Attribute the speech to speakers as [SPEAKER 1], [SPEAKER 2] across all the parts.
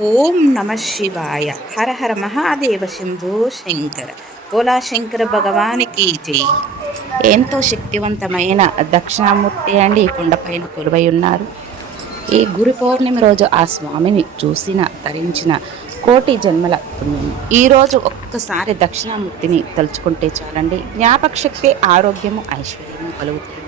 [SPEAKER 1] ఓం నమ శివాయ. హర హర మహాదేవ శంభో శంకర. కోలా శంకర భగవానికి జై. ఎంతో శక్తివంతమైన దక్షిణామూర్తి అండి కొండపైన కొలువై ఉన్నారు. ఈ గురు పౌర్ణమి రోజు ఆ స్వామిని చూసిన తరించిన కోటి జన్మల పుణ్యం. ఈరోజు ఒక్కసారి దక్షిణామూర్తిని తలుచుకుంటే చాలండి. జ్ఞాపక శక్తి ఆరోగ్యము ఐశ్వర్యము కలుగుతుంది.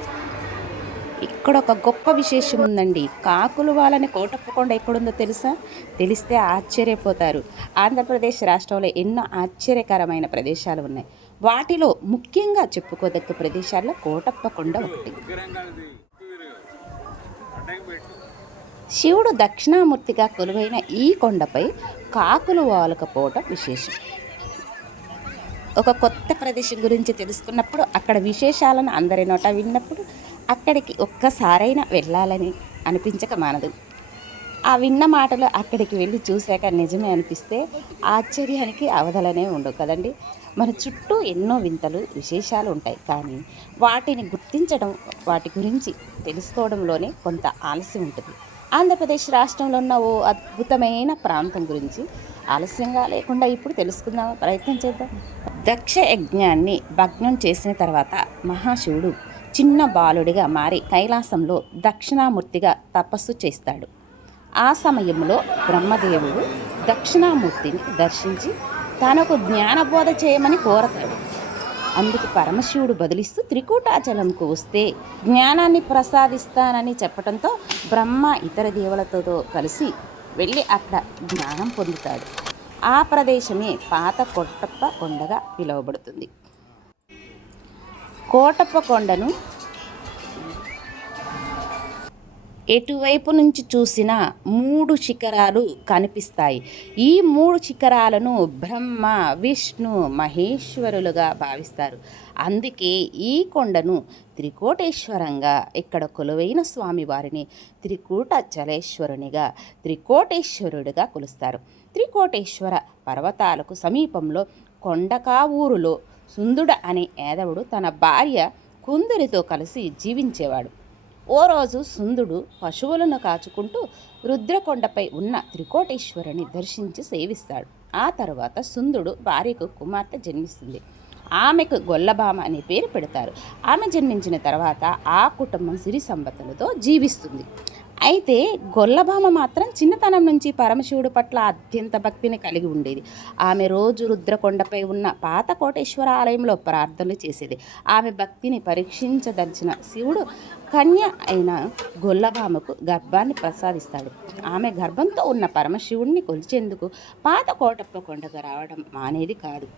[SPEAKER 1] ఇక్కడ ఒక గొప్ప విశేషం ఉందండి. కాకులు వాళ్ళని కోటప్పకొండ ఎక్కడుందో తెలుసా? తెలిస్తే ఆశ్చర్యపోతారు. ఆంధ్రప్రదేశ్ రాష్ట్రంలో ఎన్నో ఆశ్చర్యకరమైన ప్రదేశాలు ఉన్నాయి. వాటిలో ముఖ్యంగా చెప్పుకోదగ్గ ప్రదేశాల్లో కోటప్పకొండ ఒకటి. శివుడు దక్షిణామూర్తిగా కొలువైన ఈ కొండపై కాకులు వాలకపోవటం విశేషం. ఒక కొత్త ప్రదేశం గురించి తెలుసుకున్నప్పుడు అక్కడ విశేషాలను అందరి నోట విన్నప్పుడు అక్కడికి ఒక్కసారైనా వెళ్ళాలని అనిపించక మానదు. ఆ విన్న మాటలు అక్కడికి వెళ్ళి చూశాక నిజమే అనిపిస్తే ఆశ్చర్యానికి అవధలనే ఉండవు కదండి. మన చుట్టూ ఎన్నో వింతలు విశేషాలు ఉంటాయి. కానీ వాటిని గుర్తించడం వాటి గురించి తెలుసుకోవడంలోనే కొంత ఆలస్యం ఉంటుంది. ఆంధ్రప్రదేశ్ రాష్ట్రంలో ఉన్న ఓ అద్భుతమైన ప్రాంతం గురించి ఆలస్యంగా లేకుండా ఇప్పుడు తెలుసుకుందాం. ప్రయత్నం చేద్దాం. దక్ష యజ్ఞాన్ని భగ్నం చేసిన తర్వాత మహాశివుడు చిన్న బాలుడిగా మారి కైలాసంలో దక్షిణామూర్తిగా తపస్సు చేస్తాడు. ఆ సమయంలో బ్రహ్మదేవుడు దక్షిణామూర్తిని దర్శించి తనకు జ్ఞానబోధ చేయమని కోరతాడు. అందుకు పరమశివుడు బదిలిస్తూ త్రికూటాచలంకు వస్తే జ్ఞానాన్ని ప్రసాదిస్తానని చెప్పడంతో బ్రహ్మ ఇతర దేవులతో కలిసి వెళ్ళి అక్కడ జ్ఞానం పొందుతాడు. ఆ ప్రదేశమే పాత కొట్టప్ప కొండగా పిలువబడుతుంది. కోటప్ప కొండను ఎటువైపు నుంచి చూసినా మూడు శిఖరాలు కనిపిస్తాయి. ఈ మూడు శిఖరాలను బ్రహ్మ విష్ణు మహేశ్వరులుగా భావిస్తారు. అందుకే ఈ కొండను త్రికోటేశ్వరంగా ఇక్కడ కొలువైన స్వామివారిని త్రికూట చలేశ్వరునిగా త్రికోటేశ్వరుడిగా కొలుస్తారు. త్రికోటేశ్వర పర్వతాలకు సమీపంలో కొండకావూరులో సుందుడ అనే యాదవుడు తన భార్య కుందరితో కలిసి జీవించేవాడు. ఓ రోజు సుందుడు పశువులను కాచుకుంటూ రుద్రకొండపై ఉన్న త్రికోటేశ్వరుని దర్శించి సేవిస్తాడు. ఆ తరువాత సుందుడు భార్యకు కుమార్తె జన్మిస్తుంది. ఆమెకు గొల్లభామ అనే పేరు పెడతారు. ఆమె జన్మించిన తర్వాత ఆ కుటుంబం సిరి సంపదలతో జీవిస్తుంది. అయితే గొల్లభామ మాత్రం చిన్నతనం నుంచి పరమశివుడు పట్ల అత్యంత భక్తిని కలిగి ఉండేది. ఆమె రోజు రుద్రకొండపై ఉన్న పాత కోటేశ్వర ఆలయంలో ప్రార్థనలు చేసేది. ఆమె భక్తిని పరీక్షించదలిచిన శివుడు కన్య అయిన గొల్లభామకు గర్భాన్ని ప్రసాదిస్తాడు. ఆమె గర్భంతో ఉన్న పరమశివుడిని కొలిచేందుకు పాత కోటప్ప కొండకు రావడం మానేది కాదు.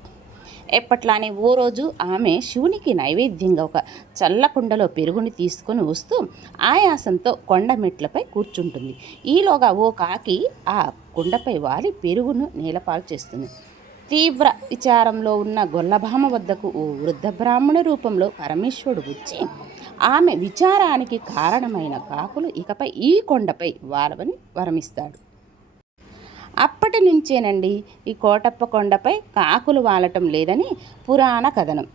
[SPEAKER 1] ఎప్పట్లానే ఓ రోజు ఆమె శివునికి నైవేద్యంగా ఒక చల్ల కుండలో పెరుగుని తీసుకొని వస్తూ ఆయాసంతో కొండ మెట్లపై కూర్చుంటుంది. ఈలోగా ఓ కాకి ఆ కుండపై వాలి పెరుగును నేలపాలు చేస్తుంది. తీవ్ర విచారంలో ఉన్న గొల్లభామ వద్దకు ఓ వృద్ధ బ్రాహ్మణ రూపంలో పరమేశ్వరుడు వచ్చి ఆమె విచారానికి కారణమైన కాకులు ఇకపై ఈ కొండపై వాలవని వరమిస్తాడు. అప్పటి నుంచేనండి ఈ కోటప్ప కొండపై కాకులు వాలటం లేదని పురాణ కథనం.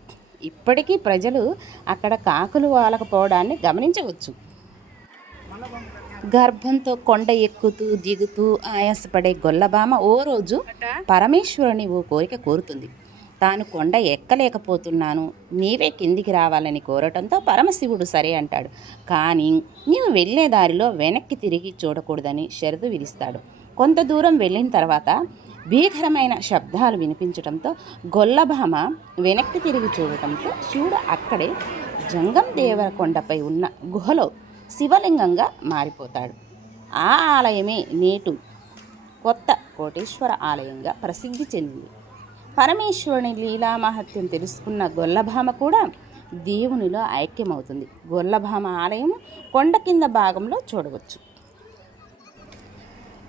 [SPEAKER 1] ఇప్పటికీ ప్రజలు అక్కడ కాకులు వాలకపోవడాన్ని గమనించవచ్చు. గర్భంతో కొండ ఎక్కుతూ దిగుతూ ఆయాసపడే గొల్లబామ ఓ రోజు పరమేశ్వరుని ఓ కోరిక కోరుతుంది. తాను కొండ ఎక్కలేకపోతున్నాను నీవే కిందికి రావాలని కోరటంతో పరమశివుడు సరే అంటాడు. కానీ నీవు వెళ్ళే దారిలో వెనక్కి తిరిగి చూడకూడదని షరతు విధిస్తాడు. కొంత దూరం వెళ్ళిన తర్వాత భీకరమైన శబ్దాలు వినిపించడంతో గొల్లభామ వెనక్కి తిరిగి చూడటంతో శివుడు అక్కడే జంగం దేవరకొండపై ఉన్న గుహలో శివలింగంగా మారిపోతాడు. ఆ ఆలయమే నేటు కొత్త కోటేశ్వర ఆలయంగా ప్రసిద్ధి చెందింది. పరమేశ్వరుని లీలామహత్యం తెలుసుకున్న గొల్లభామ కూడా దేవునిలో ఐక్యమవుతుంది. గొల్లభామ ఆలయం కొండ కింద భాగంలో చూడవచ్చు.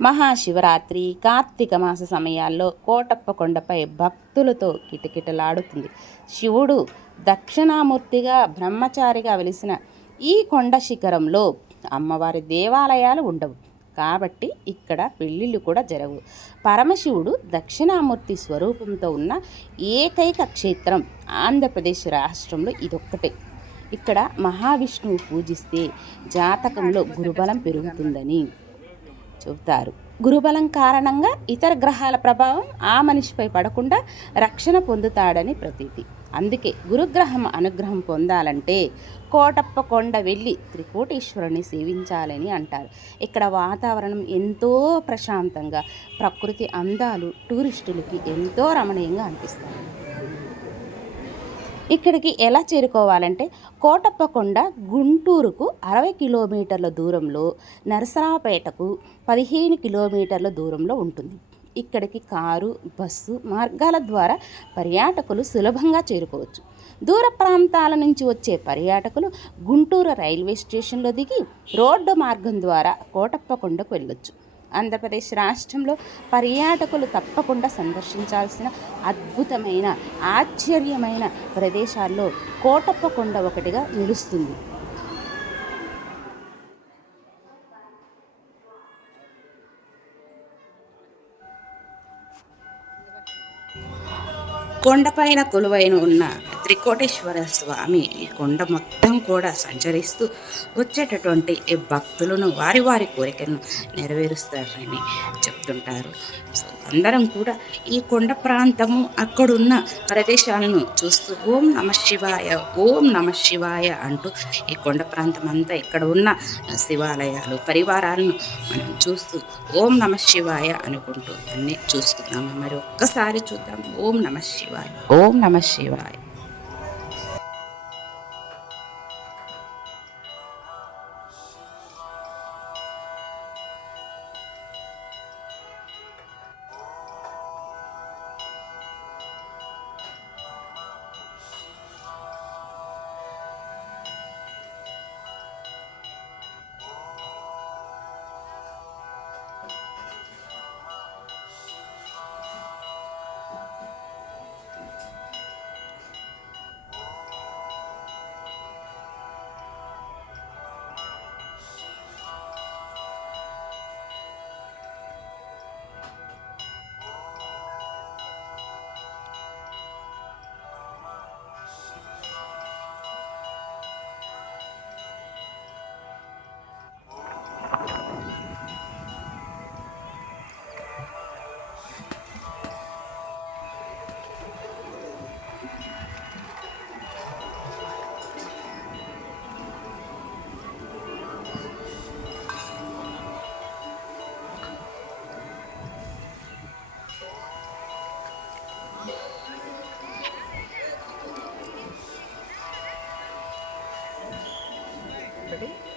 [SPEAKER 1] మహాశివరాత్రి కార్తీక మాస సమయాల్లో కోటప్ప కొండపై భక్తులతో కిటకిటలాడుతుంది. శివుడు దక్షిణామూర్తిగా బ్రహ్మచారిగా వెలిసిన ఈ కొండ శిఖరంలో అమ్మవారి దేవాలయాలు ఉండవు. కాబట్టి ఇక్కడ పెళ్ళిళ్ళు కూడా జరగవు. పరమశివుడు దక్షిణామూర్తి స్వరూపంతో ఉన్న ఏకైక క్షేత్రం ఆంధ్రప్రదేశ్ రాష్ట్రంలో ఇదొక్కటే. ఇక్కడ మహావిష్ణువు పూజిస్తే జాతకంలో గురుబలం పెరుగుతుందని. చెబుతారు గురుబలం కారణంగా ఇతర గ్రహాల ప్రభావం ఆ మనిషిపై పడకుండా రక్షణ పొందుతాడని ప్రతీతి. అందుకే గురుగ్రహం అనుగ్రహం పొందాలంటే కోటప్ప కొండ వెళ్ళి త్రికోటేశ్వరుని సేవించాలని అంటారు. ఇక్కడ వాతావరణం ఎంతో ప్రశాంతంగా ప్రకృతి అందాలు టూరిస్టులకి ఎంతో రమణీయంగా అనిపిస్తాయి. ఇక్కడికి ఎలా చేరుకోవాలంటే కోటప్పకొండ గుంటూరుకు అరవై కిలోమీటర్ల దూరంలో నరసరావుపేటకు పదిహేను కిలోమీటర్ల దూరంలో ఉంటుంది. ఇక్కడికి కారు బస్సు మార్గాల ద్వారా పర్యాటకులు సులభంగా చేరుకోవచ్చు. దూర ప్రాంతాల నుంచి వచ్చే పర్యాటకులు గుంటూరు రైల్వే స్టేషన్లో దిగి రోడ్డు మార్గం ద్వారా కోటప్పకొండకు వెళ్ళొచ్చు. ఆంధ్రప్రదేశ్ రాష్ట్రంలో పర్యాటకులు తప్పకుండా సందర్శించాల్సిన అద్భుతమైన ఆశ్చర్యమైన ప్రదేశాల్లో కోటప్పకొండ ఒకటిగా నిలుస్తుంది. కొండపైన కొలువైన ఉన్న త్రికోటేశ్వర స్వామి ఈ కొండ మొత్తం కూడా సంచరిస్తూ వచ్చేటటువంటి ఈ భక్తులను వారి వారి కోరికలను నెరవేరుస్తారని చెప్తుంటారు. సో అందరం కూడా ఈ కొండ ప్రాంతము అక్కడున్న ప్రదేశాలను చూస్తూ ఓం నమ శివాయ ఓం నమ శివాయ అంటూ ఈ కొండ ప్రాంతం అంతా ఇక్కడ ఉన్న శివాలయాలు పరివారాలను మనం చూస్తూ ఓం నమ శివాయ అనుకుంటూ అన్నీ చూసుకుందాము మరి ఒక్కసారి చూద్దాం. ఓం నమ శివాయ. ఓం నమ శివాయ. மற்றபடி